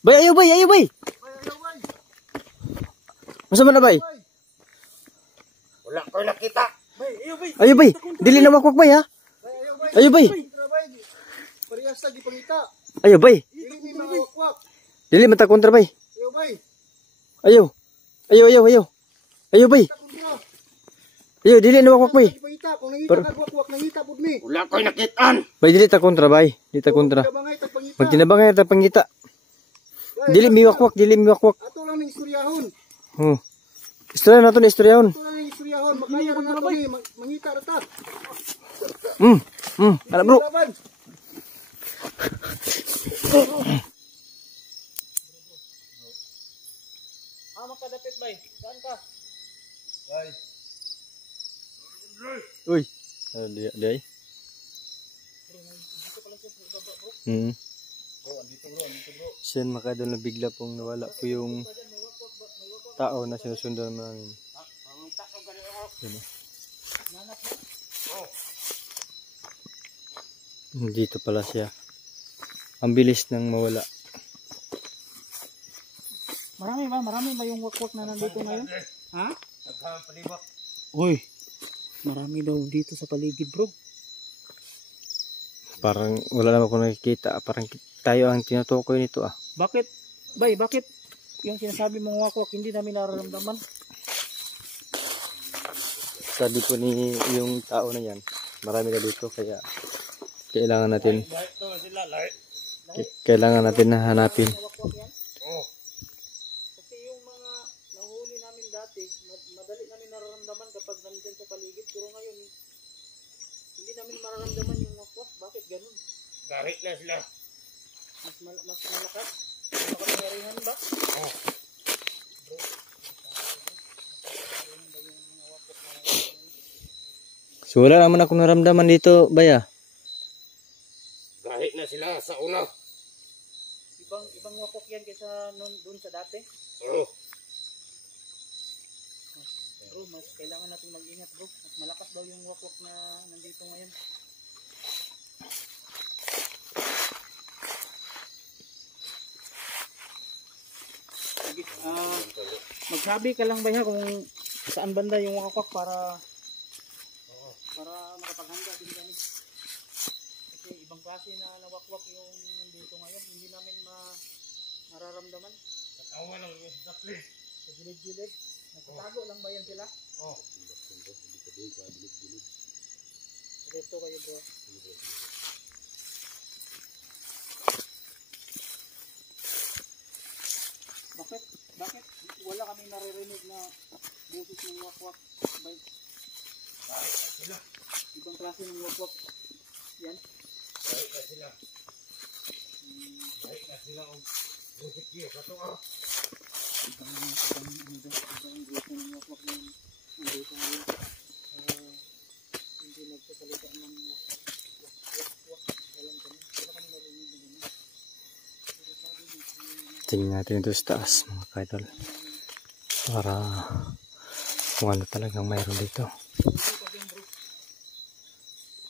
Bay, ayo bay, ayo bay. Masa man na bay? Wala ko nakita. Ayo bay, dili na wakwak bay ha. Ayo bay. Parehas lagi pangita. Ayo bay. Dili mawakwak. Dili mata kontra bay. Ayo bay. Ayo. Ayo bay. Ayo dili na wakwak bay. Pangita kung nangita ka wakwak nangita pud mi. Wala ko nakitaan. Bay dili ta kontra bay. Dili ta kontra. Magtinabangay ta pangita. Dili mi wakwak, dili mi wakwak. Ato lang ning istoryahon. Istorya nato ni istoryahon. Ato lang ning istoryahon. Magkaya na nato ni mangita ra ta. Ala bro. Makadapit bay. Saan ka? Bay. Uy. Dia. Siyan makadol na bigla pong nawala po yung tao na sinusundan namin. Dito pala siya. Ang bilis nang mawala. Marami ba yung wakwak na nandito ngayon? Ha? Uy. Marami daw dito sa paligid, bro. Parang wala naman ako nakikita. Parang tayo ang tinutukoy nito ah. Bakit? Bay, bakit yung sinasabi mong wakwak hindi namin nararamdaman? Sabi po ni yung tao na yan, marami na dito kaya kailangan natin na hanapin. Kasi yung mga nahuli namin dati, madali namin nararamdaman kapag nandyan sa paligid. Pero ngayon, hindi namin mararamdaman yung wakwak. Bakit ganun? Garit na sila. Mas malakas? Makapangyarihan ba? So wala naman akong naramdaman dito, Baya. Garit na sila sa una. Ibang wakwak yan kaysa doon sa dati? Oo. Bro, mas kailangan natin mag-ingat bro. Mas malakas daw yung wakwak na nandito ngayon. Sige, magsabi ka lang ba kung saan banda yung wakwak para makapaghanda din kami. Kasi ibang klase na wakwak yung nandito ngayon. Hindi namin mararamdaman. Nakawa lang yung sa place. Sa gilid-gilid. Nagtatago lang ba yan sila? Oo. Dito kayo bro. Bakit wala kami naririnig na busis ng wakwak? Garit na sila. Ibang klase ng wakwak. Yan. Garit na sila. Garit na sila ang musik niya sa tuwa. Ibang grupo ng wakwak na nandito ngayon. Hindi nagsasalita ng wakwak. Walang ganun. Wala kami narinig na ganun. Tingnan natin ito sa taas, mga kaidol. Para kung ano talagang mayroon dito.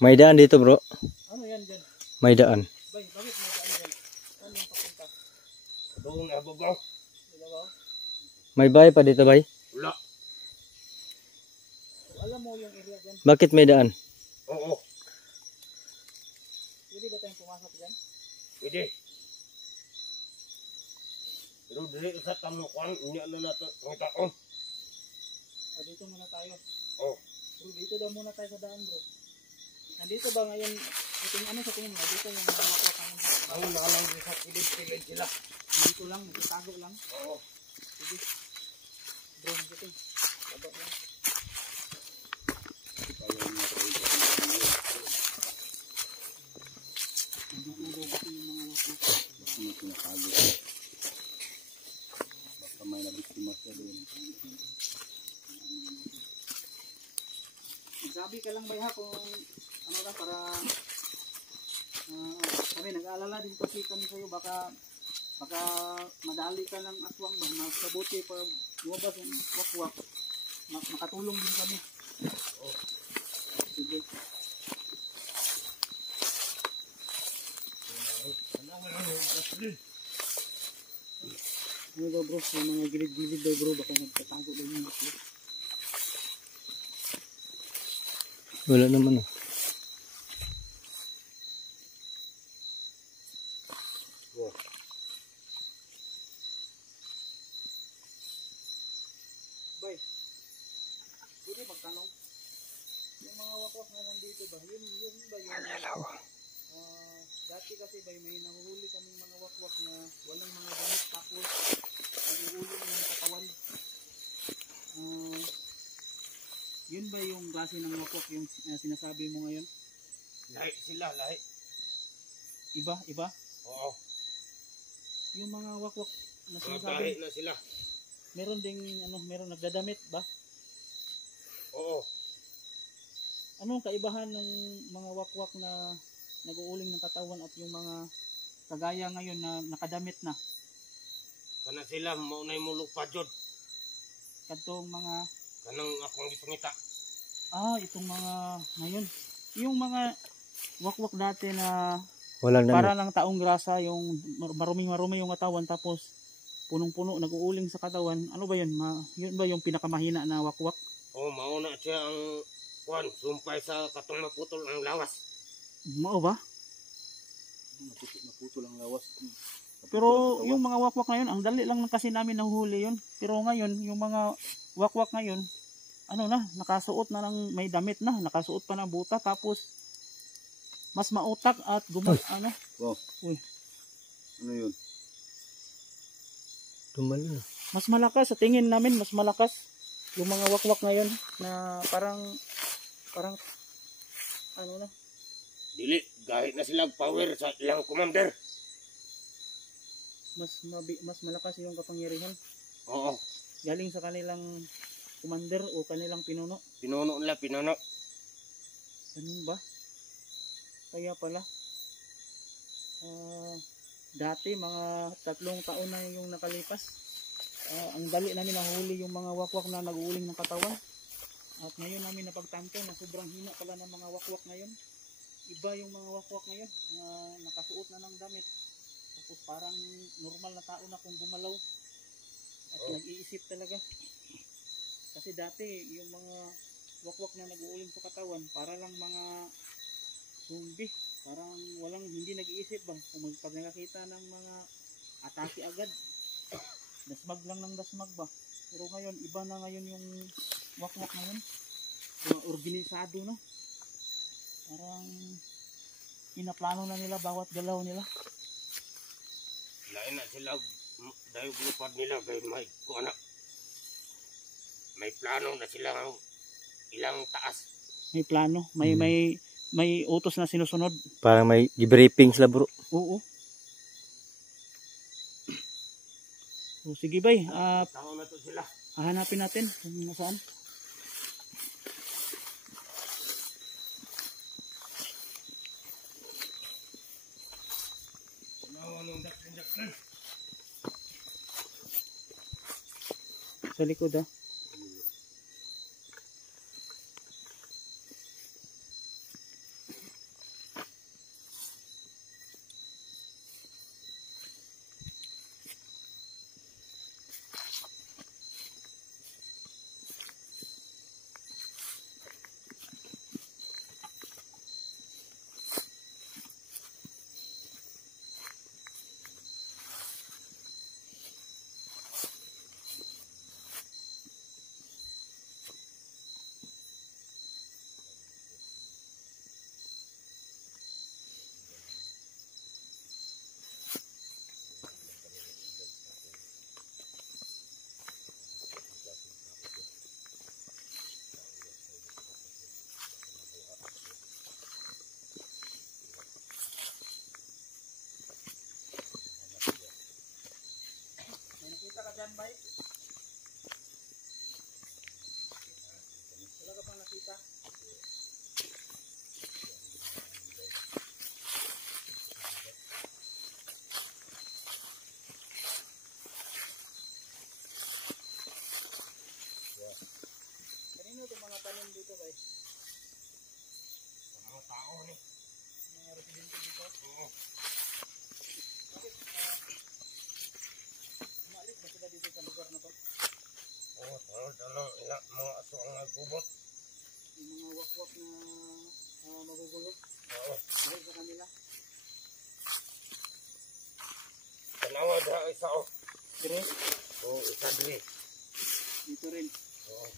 May daan dito bro. Ano yan dyan? May daan. Bay, bakit may daan dyan? Saan yung papunta? Doon na bugaw. Ilabaw? May bahay pa dito bay? Wala. Alam mo yung area dyan? Bakit may daan? Oo. Pwede ba tayong pumasok dyan? Pwede. Pero dili sa tamukan, hindi ano na itong taon. Dito muna tayo. Oo. Bro, dito daw muna tayo sa daan bro. Nandito ba ngayon, ano sa tingin mo? Dito yung mga wakwak ngayon. Ang nalang sa kilid-kilid sila. Dito lang, nagtatago lang. Oo. Sige. Bro, dito. Baba lang. Nandito daw kasi yung mga wakwak. Baka may nabiktima siya doon. Sabi ka lang ba kung ano lang para kami nag-aalala din kasi kami sa'yo baka madali ka ng aswang ba mas mabuti pa lumabas yung wakwak makatulong din kami. Sige. Ano ba bro? Yung mga gilid-gilid daw bro. Baka nagtatago daw yung bro. Wala naman oh. Bay, pwede magtanong. Yung mga wakwak na nandito ba? Yun ba yung... dati kasi ba may nahuhuli kaming mga wakwak na walang mga gamit tapos nahuhuli ng katawan. Yun ba yung klase ng wakwak yung sinasabi mo ngayon? Lahi sila, lahi. Iba? Oo. Yung mga wakwak na Mga sinasabi, lahi na sila. meron ding meron nagdadamit ba? Oo. Anong kaibahan ng mga wakwak na nag-uuling ng katawan at yung mga kagaya ngayon na nakadamit na? Kana sila, maunay mo lupa jud. Kadtong mga Kanang akong gipangita. itong mga ngayon, yung mga wakwak dati na Walang para damit. lang taong grasa, yung marumi yung katawan tapos punong-puno nag-uuling sa katawan. Ano ba yun? Yun ba yung pinakamahina na wakwak? Oo, mauna siya ang sumpay sa katong maputol ang lawas. Mao ba? Naputol ang lawas. Pero yung mga wakwak ngayon, ang dali lang kasi namin nahuhuli yun. Pero ngayon, yung mga wakwak ngayon, nakasuot na ng may damit na, nakasuot pa ng buta, tapos mas mautak at Wow. Uy. Ano yun? Tumalo na. mas malakas sa tingin namin, mas malakas yung mga wakwak ngayon na parang Dili, gahit na sila power sa ilang commander. mas malakas yung kapangyarihan Oo, galing sa kanilang commander o kanilang pinuno. pinuno nila, pinuno. Ganun ba? Kaya pala dati mga 3 taon na yung nakalipas, ang dali namin nahuli yung mga wakwak na nag-uuling ng katawan. At ngayon namin napagtanto na sobrang hina pala ng mga wakwak ngayon. Iba yung mga wakwak ngayon na nakasuot na ng damit. Tapos parang normal na tao na kung gumalaw. At nag-iisip talaga. Kasi dati yung mga wakwak na nag-uuling sa katawan, para lang mga zombie. Parang hindi nag-iisip ba. Kung pag nakakita ng mga atake agad, dasmag lang ng dasmag ba. Pero ngayon, iba na ngayon yung wakwak ngayon. Organisado na. Parang inaplano na nila bawat galaw nila. Lain na sila, dahil lupad nila, kay may plano na sila ng ilang taas. May plano, may utos na sinusunod. Parang may gibriefing sila bro. Oo. So, sige bay, Tao na to sila. hahanapin natin kung nasaan. Sa likod ah. Nakita ka dyan, Mike? Wala ka pang nakita? Kanino itong mga tanim dito, Bay? Mga tao ni. Mga residente dito? Oo. Bakit? Umalis ba kubot. Yung mga wakwak na magugulo. Oo. Dahil sa kanila. Tanawa dra isa o. Dire, Oo, isa diri. dito rin. Oo.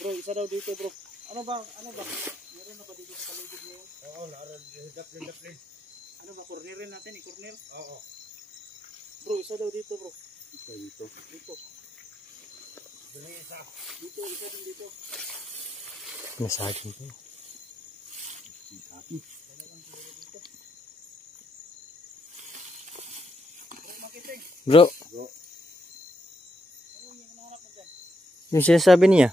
Bro, isa daw dito bro. Ano ba? Meron na ba dito sa paligid ngayon? Oo, naran daplin. Ano ba, cornerin natin, i-corner? Oo. Bro, isa daw dito bro. Ito, dito. Dito. Dili isa. Dito, isa din dito. Nasagin ko. Dalagang siguro dito. Bro, makiting. Bro, Ano yung hinahanap mo dyan? yung sinasabi niya.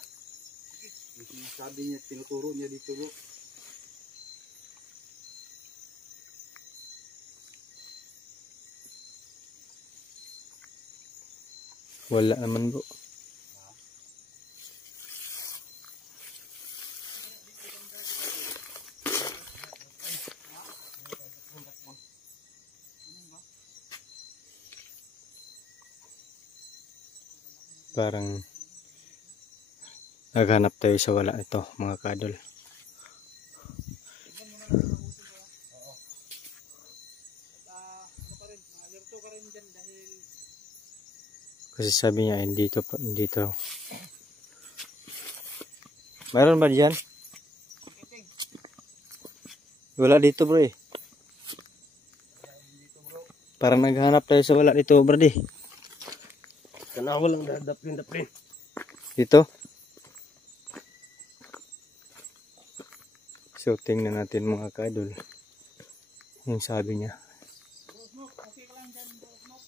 Yung sabi niya, tinuturo niya dito, bro. Wala naman bro. Parang naghanap tayo sa wala ito mga kadol. Ano ka rin, alerto ka rin dyan dahil Kasi sabi niya dito po, dito. Mayroon ba diyan? Wala dito bro eh. Parang naghanap tayo sa wala dito bro di. Tanawa lang daplin. Dito. So tingnan natin mga kadol. Yung sabi niya. Bro Smoke, okay ka lang dyan Bro Smoke?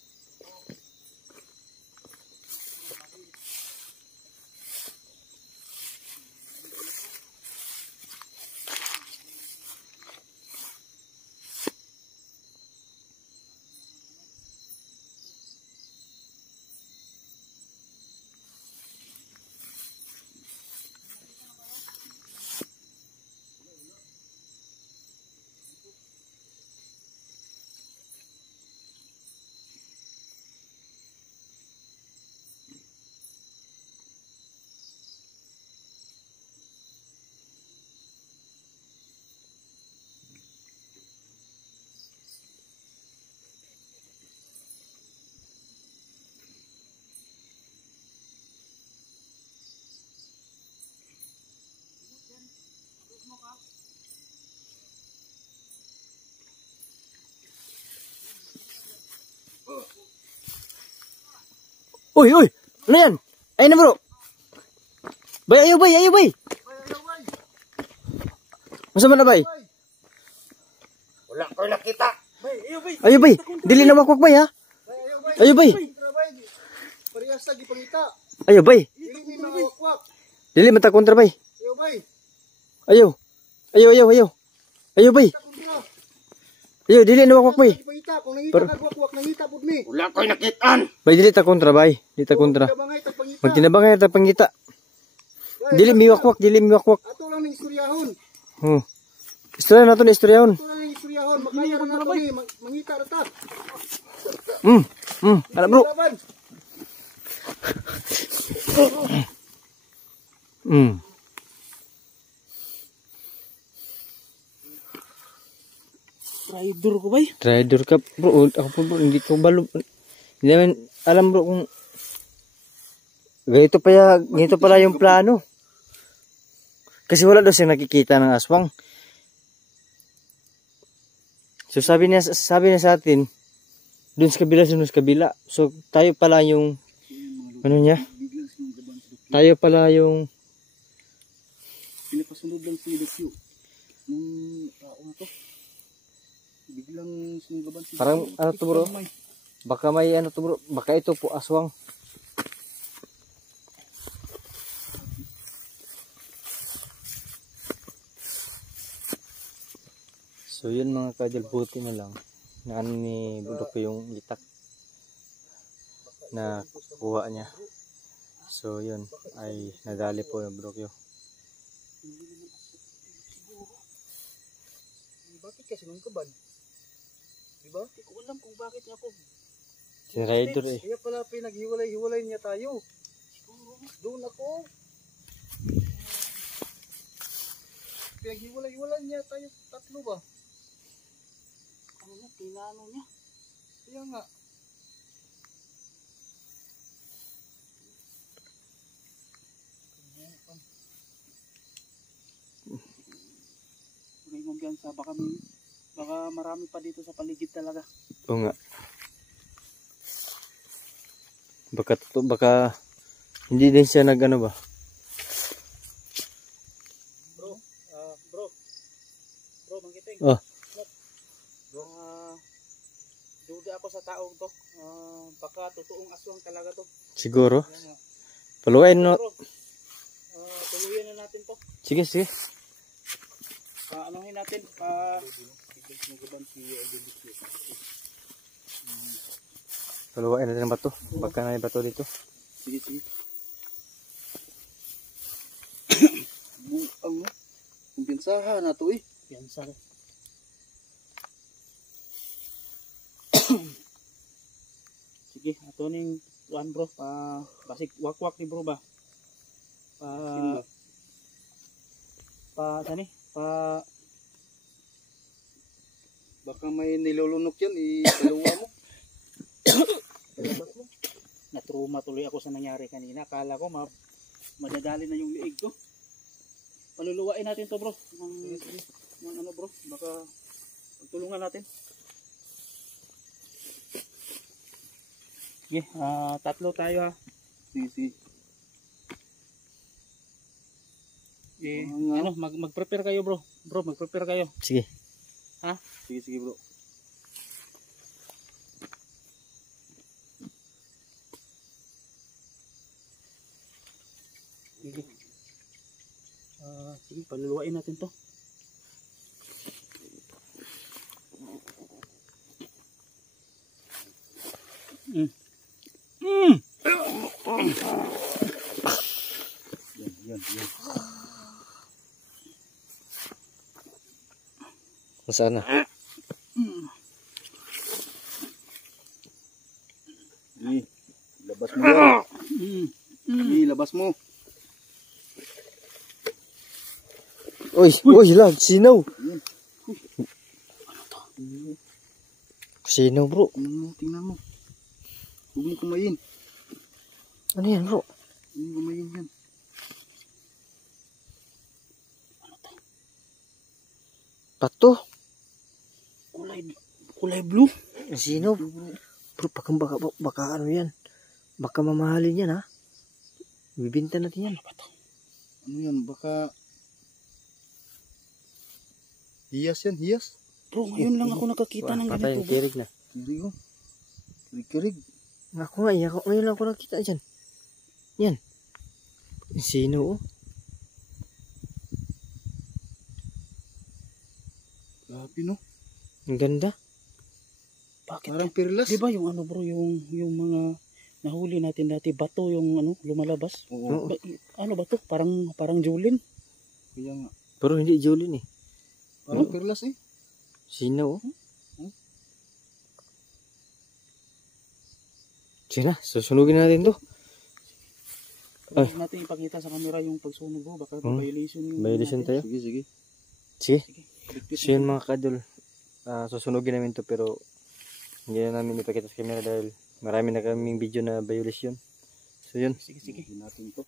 Uy! Ano yan? Ayun na bro! Bay! Ayaw bay! Masama na bay? Wala ko nakita. Ayaw bay! Dili na wakwak bay ha? Ayaw bay! Parehas lagi pangita. Ayaw bay! Dili may mga wakwak. Dili mata kontra bay! Ayaw, bay. Ayaw! Ayaw bay! Ayaw! Dili na wakwak bay! Lagi pangita. Kung nangita ka wakwak, nangita po mi. Wala ko nakitaan. Bay dili ta kontra bay! Dili ta kontra! Kabangay tag pangita. Magtinabangay ta pangita! Dili mi wakwak! Ato lang ng istoryahon. Oh. Istorya na to na istoryahon. Ato lang ng istoryahon. Magkaya na nato mi. Mangita na ta. Ano bro? Laban. Rider ko ba? Rider ka bro. Ako po bro. Hindi ko balo. Hindi naman alam bro kung ganito pala yung plano. Kasi wala daw siya nakikita ng aswang. So sabi niya sa atin, dun sa kabila. So tayo pala yung ano niya? Tayo pala yung Pinapasunod lang si Lucio. Nung tao na to. Biglang sinunggaban si parang ano to bro? Baka may ano to bro? Baka ito po aswang. So yun mga kadol, buti na lang na ano ni Budok yung itak na kuha niya. So yun ay nadali po yung Budok yun. Bakit kasi sinunggaban? Diba? Hindi ko alam kung bakit niya po. Si Rider eh. Kaya pala pinaghiwalay-hiwalay niya tayo. Doon ako. pinaghiwalay-hiwalay niya tayo tatlo ba? Ano niya, pinano niya. Kaya nga. May kumpiyansa, baka marami pa dito sa paligid talaga. Oo nga. Baka hindi din siya nag ano ba? Bro, Mangkiting. Oh. Duda ako sa taong to. Baka totoong aswang talaga to. Siguro. Kaya nga. Paluwain no. Bro, tuluyan na natin to. Sige, sige. Anuhin natin. Paluwain natin ang bato. Baka na yung bato dito. Sige, sige. Ang kumpiyansahan na to eh. Yan sa sige, ato ning tuan bro, basig wakwak ni bro ba? Sani? Baka may nilulunok yan, ipaluwa mo. Natruma tuloy ako sa nangyari kanina. Akala ko madadali na yung liig ko. Paluluwain natin to bro. Ng ano bro, baka tulungan natin. Sige, tatlo tayo ha. Sige, sige. Ano, mag-prepare kayo bro. Bro, mag-prepare kayo. Sige. Ha? Sige, sige bro. Sige. Sige, paluluwain natin to. Yan. Nasaan na? Sige, labas mo yan. Sige, labas mo. Uy, lag, sinaw. Sinaw bro. Tingnan mo. Huwag mo kumain. Ano yan bro? Huwag mo kumain yan. Pato? Kulay blue. Sinaw. Bro, baka ano yan? Baka mamahalin yan ha? Bibinta natin yan. Ano yan? Baka hiyas yan, hiyas. Bro, ngayon lang ako nakakita ng Patay ganito. yung kirig na. Kirig oh. Kirig. Ako nga, ngayon lang ako nakita dyan. Yan. Sino oh? Grabe no. Ang ganda. Bakit? Parang perlas. Di ba yung ano bro, yung mga nahuli natin dati, bato yung ano, lumalabas? Oo. Ano ba to? Parang Julin. Kaya nga. Pero hindi Jolin eh. Parang perlas eh. Sino oh? Sige na, susunugin natin to. Ay. Huwag natin ipakita sa camera yung pagsunog bro, baka violation yung Violation tayo. Sige, sige. Sige. Sige. So yun mga kadol, susunugin namin to pero hindi na namin ipakita sa camera dahil marami na kaming video na violation. So yun. Sige. Hindi natin to.